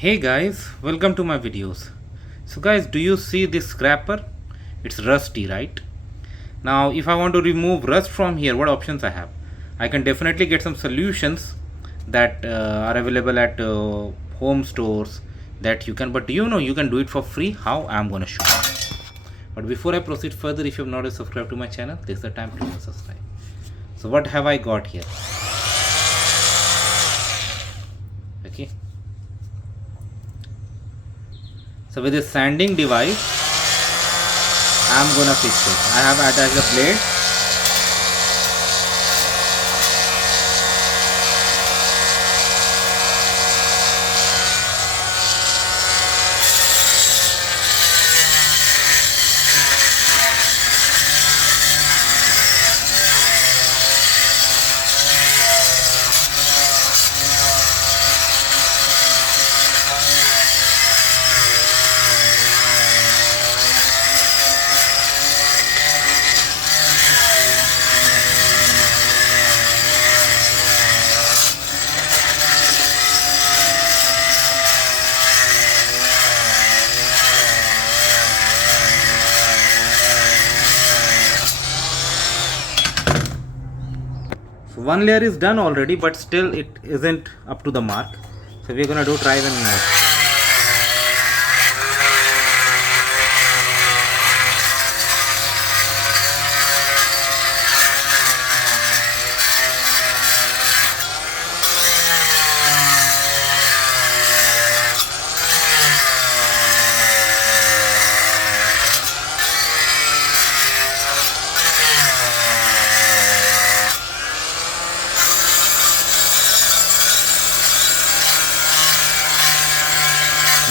Hey guys, welcome to my videos. So guys, do you see this scraper? It's rusty, right? Now if I want to remove rust from here, what options I have? I can definitely get some solutions that are available at home stores that you can, but you can do it for free. How? I'm gonna show you. But before I proceed further, if you have not yet subscribed to my channel, this is the time to subscribe. So what have I got here? Okay. So with this sanding device, I'm gonna fix it. I have attached the blade. So one layer is done already, but still it isn't up to the mark. So we're gonna try one more.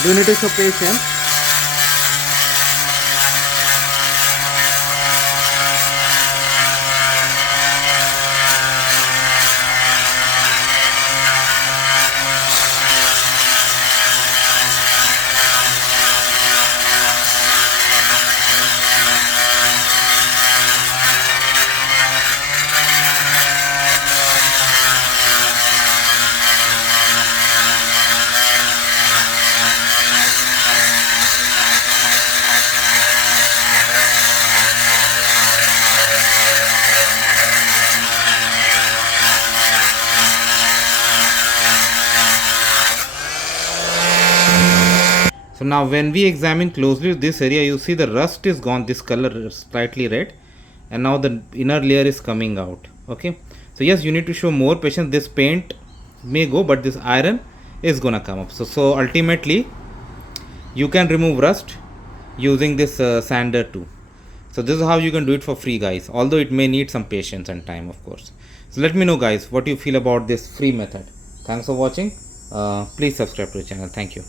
Do you need to show patience? So now when we examine closely this area, you see the rust is gone, this color is slightly red, and now the inner layer is coming out. Okay, so yes, you need to show more patience. This paint may go, but this iron is gonna come up. So ultimately you can remove rust using this sander too. So this is how you can do it for free, guys, although it may need some patience and time, of course. So let me know, guys, what you feel about this free method. Thanks for watching. Please subscribe to the channel. Thank you.